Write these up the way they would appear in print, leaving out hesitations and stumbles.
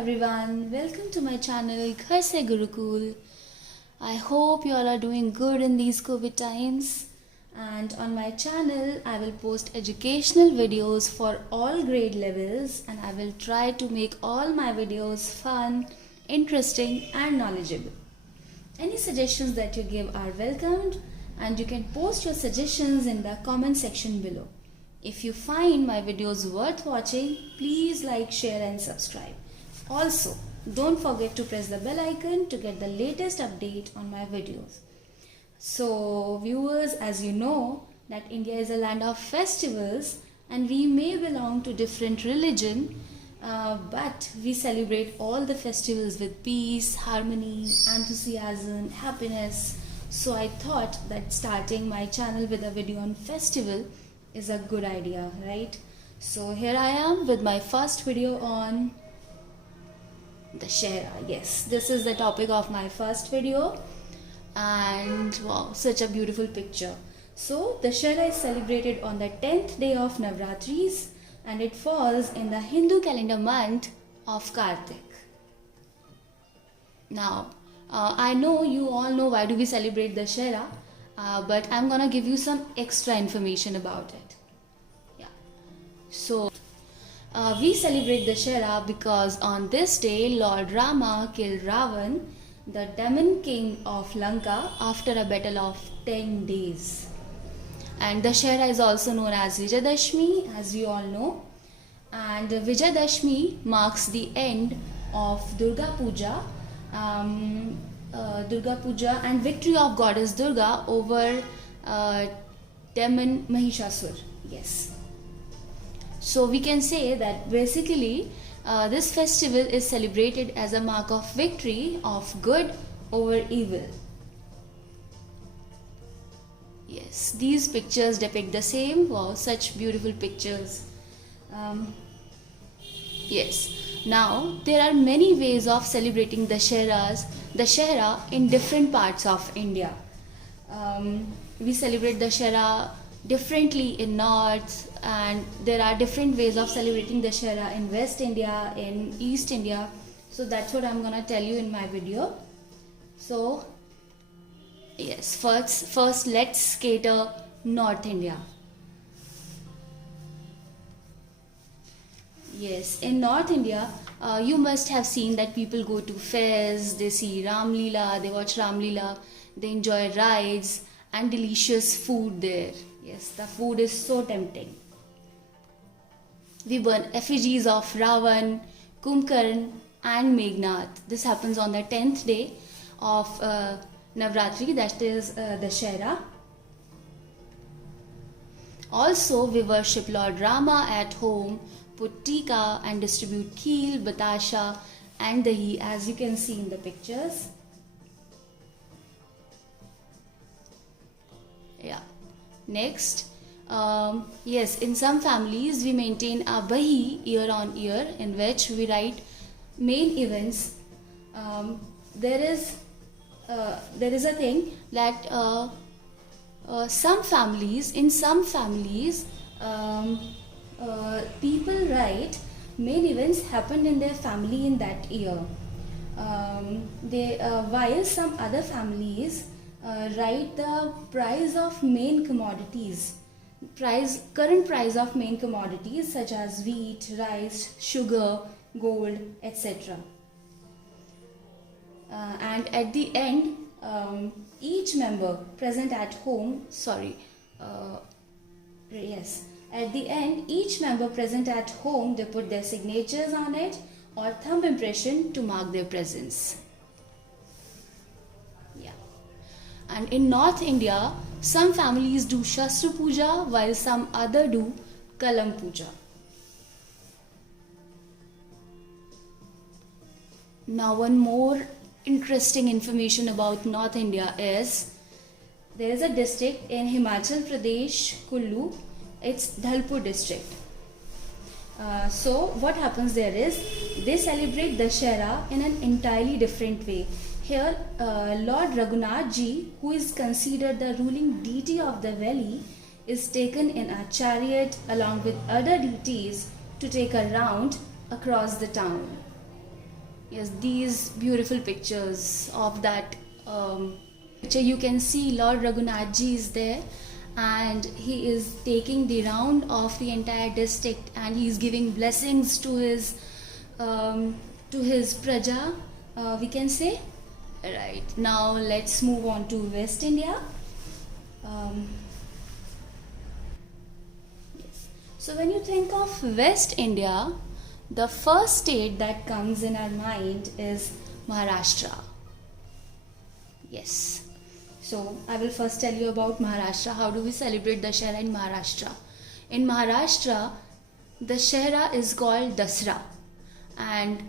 everyone, welcome to my channel Ghar Se Gurukul. I hope you all are doing good in these COVID times. And on my channel, I will post educational videos for all grade levels, and I will try to make all my videos fun, interesting, and knowledgeable. Any suggestions that you give are welcomed, and you can post your suggestions in the comment section below. If you find my videos worth watching, please like, share, and subscribe. Also, don't forget to press the bell icon to get the latest update on my videos. So, viewers, as you know that India is a land of festivals and we may belong to different religion, but we celebrate all the festivals with peace, harmony, enthusiasm, happiness. So I thought that starting my channel with a video on festival is a good idea, right? So here I am with my first video on Dussehra. Yes, this is the topic of my first video, and wow, such a beautiful picture. So Dussehra is celebrated on the 10th day of Navratris, and it falls in the Hindu calendar month of Kartik. Now, I know you all know why do we celebrate Dussehra, but I'm gonna give you some extra information about it. Yeah. So, we celebrate Dussehra because on this day Lord Rama killed Ravan, the demon king of Lanka, after a battle of 10 days. And Dussehra is also known as Vijayadashmi, as we all know. And Vijayadashmi marks the end of Durga Puja, and victory of goddess Durga over demon Mahishasur. Yes. So we can say that basically this festival is celebrated as a mark of victory of good over evil. Yes, these pictures depict the same. Wow, such beautiful pictures. Yes. Now, there are many ways of celebrating Dussehra in different parts of India. We celebrate Dussehra differently in North, and there are different ways of celebrating Dussehra in West India, in East India. So that's what I'm gonna tell you in my video. So, yes, first let's cater North India. Yes, in North India, you must have seen that people go to fairs, they see Ram Leela, they watch Ram Leela, they enjoy rides and delicious food there. Yes, the food is so tempting. We burn effigies of Ravan, Kumbhakarn and Meghnad. This happens on the 10th day of Navratri, that is Dussehra. Also, we worship Lord Rama at home, put tika and distribute kheel, batasha and dahi, as you can see in the pictures. Yeah. Next, yes, in some families we maintain a bahi year on year in which we write main events. There is a thing that in some families, people write main events happened in their family in that year. While some other families write the price of main commodities, current price of main commodities such as wheat, rice, sugar, gold, etc. And at the end, each member present at home, at the end, each member present at home, they put their signatures on it or thumb impression to mark their presence. Yeah. And in North India, some families do Shastra Puja while some other do Kalam Puja. Now, one more interesting information about North India is there is a district in Himachal Pradesh, Kullu. It's Dhalpur district. So what happens there is they celebrate Dussehra in an entirely different way. Here Lord Raghunath Ji, who is considered the ruling deity of the valley, is taken in a chariot along with other deities to take a round across the town. Yes, these beautiful pictures of that picture, you can see Lord Raghunath Ji is there, and he is taking the round of the entire district, and he is giving blessings to his praja, we can say. Right, now let's move on to West India. Yes. So when you think of West India, the first state that comes in our mind is Maharashtra. Yes. So I will first tell you about Maharashtra. How do we celebrate Dussehra in Maharashtra? In Maharashtra, Dussehra is called Dasra, and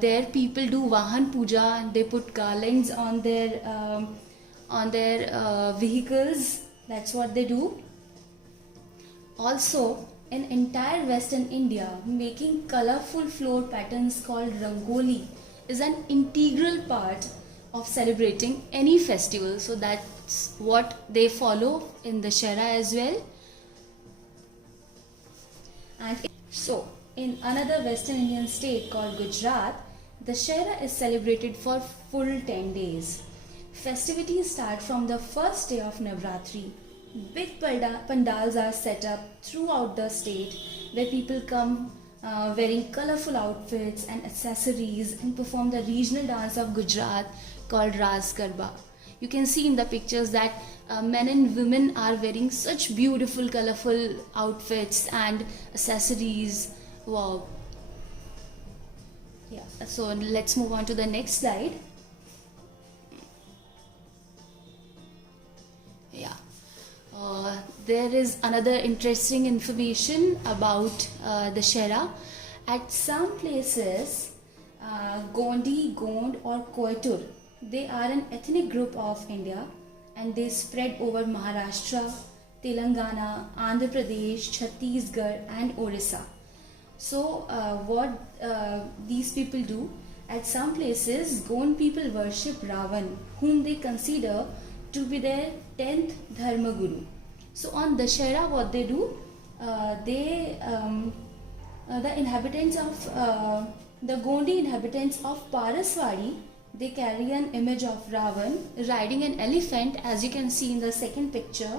there people do Vahan Puja, and they put garlands on their vehicles. That's what they do. Also, in entire Western India, making colorful floor patterns called Rangoli is an integral part of celebrating any festival. So that's what they follow in the Dussehra as well. And so, in another Western Indian state called Gujarat, the Dussehra is celebrated for full 10 days. Festivities start from the first day of Navratri. Big pandals are set up throughout the state where people come wearing colorful outfits and accessories and perform the regional dance of Gujarat called Ras Garba. You can see in the pictures that men and women are wearing such beautiful colorful outfits and accessories. Wow. Yeah, so let's move on to the next slide. Yeah. There is another interesting information about the Dussehra. At some places, Gondi, Gond or Koitur, they are an ethnic group of India, and they spread over Maharashtra, Telangana, Andhra Pradesh, Chhattisgarh and Orissa. So what these people do, at some places Gond people worship Ravan, whom they consider to be their 10th Dharma Guru. So on Dussehra what they do, the inhabitants of the Gondi inhabitants of Paraswadi, they carry an image of Ravan riding an elephant, as you can see in the second picture,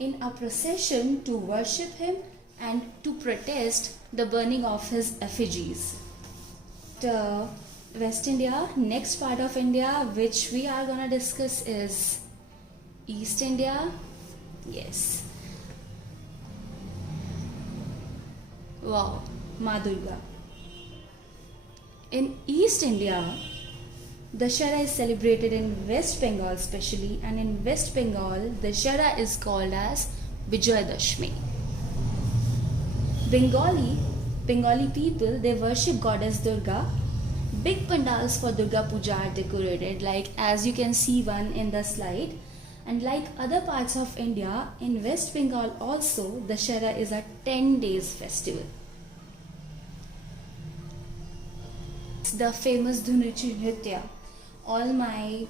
in a procession to worship him and to protest the burning of his effigies. The West India, next part of India which we are gonna discuss is East India. Yes. Wow, Ma Durga. In East India, Dussehra is celebrated in West Bengal especially, and in West Bengal, Dussehra is called as Vijayadashmi. Bengali people, they worship goddess Durga. Big pandals for Durga Puja are decorated, like as you can see one in the slide. And like other parts of India, in West Bengal also, Dussehra is a 10 days festival. It's the famous Dhunuchi Nritya. All my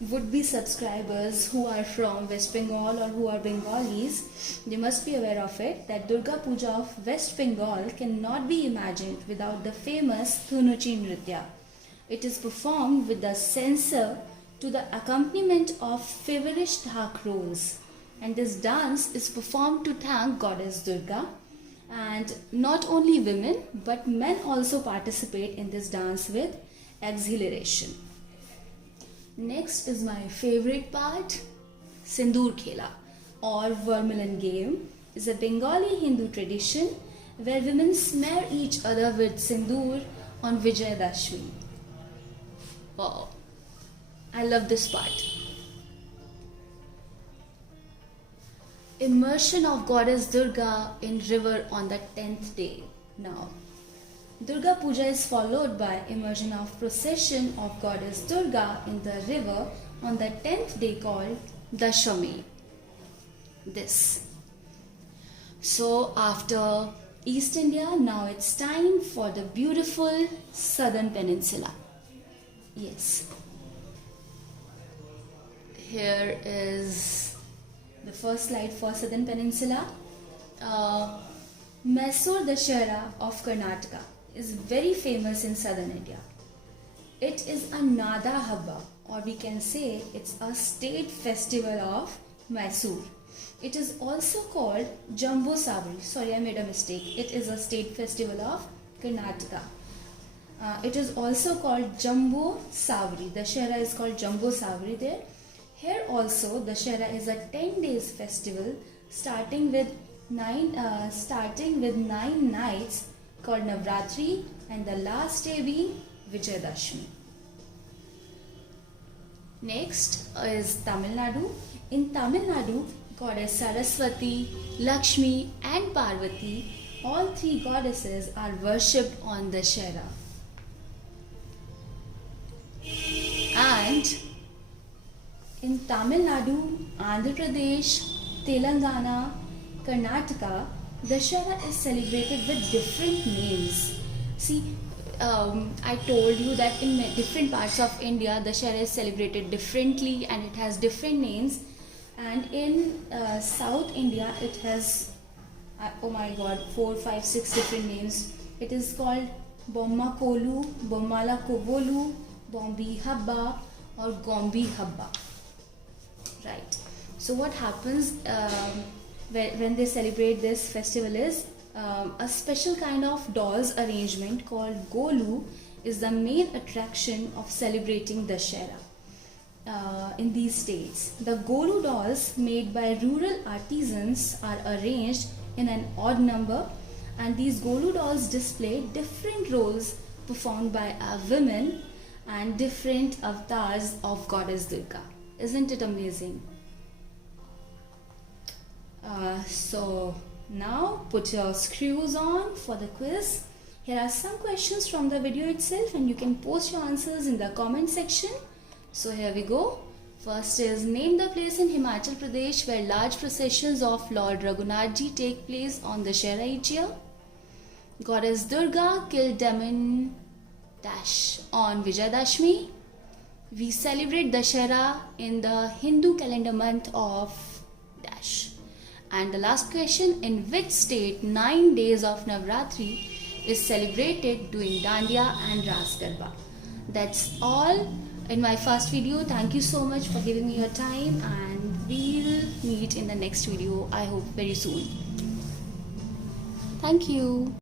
would-be subscribers who are from West Bengal or who are Bengalis, they must be aware of it, that Durga Puja of West Bengal cannot be imagined without the famous Dhunuchi Nritya. It is performed with the censer to the accompaniment of feverish dhak rolls, and this dance is performed to thank goddess Durga. And not only women but men also participate in this dance with exhilaration. Next is my favorite part, Sindoor Khela or Vermilion game is a Bengali Hindu tradition where women smear each other with sindoor on Vijayadashmi. Wow, I love this part. Immersion of goddess Durga in river on the 10th day. Now, Durga Puja is followed by immersion of procession of goddess Durga in the river on the 10th day called Dashami. This. So after East India, now it's time for the beautiful Southern Peninsula. Yes. Here is the first slide for Southern Peninsula. Mysore Dussehra of Karnataka is very famous in southern India. It is a Nada Habba, or we can say it's a state festival of Mysore. It is also called Jambu Savri. Sorry, I made a mistake. It is a state festival of Karnataka. It is also called Jambu Savri. The Shera is called Jambu Savri there. Here also the Shera is a 10 days festival starting with 9 nights called Navratri, and the last day being Vijayadashmi. Next is Tamil Nadu. In Tamil Nadu, goddess Saraswati, Lakshmi and Parvati, all three goddesses are worshipped on the Shera. And in Tamil Nadu, Andhra Pradesh, Telangana, Karnataka, Dashera is celebrated with different names. See, I told you that in different parts of India, Dashera is celebrated differently and it has different names. And in South India, it has, oh my god, 4, 5, 6 different names. It is called Bomma Kolu, Bommala Kovolu, Bombi Habba, or Gombi Habba. Right. So what happens when they celebrate this festival is a special kind of dolls arrangement called Golu is the main attraction of celebrating Dashera in these states. The Golu dolls made by rural artisans are arranged in an odd number, and these Golu dolls display different roles performed by women and different avatars of Goddess Durga. Isn't it amazing? So now put your screws on for the quiz. Here are some questions from the video itself and you can post your answers in the comment section. So here we go. First is, name the place in Himachal Pradesh where large processions of Lord Raghunath Ji take place on the Shera each year. Goddess Durga killed demon dash on Vijayadashmi. We celebrate Dashera in the Hindu calendar month of dash. And the last question, in which state 9 days of Navratri is celebrated doing Dandiya and Ras Garba? That's all in my first video. Thank you so much for giving me your time, and we'll meet in the next video, I hope very soon. Thank you.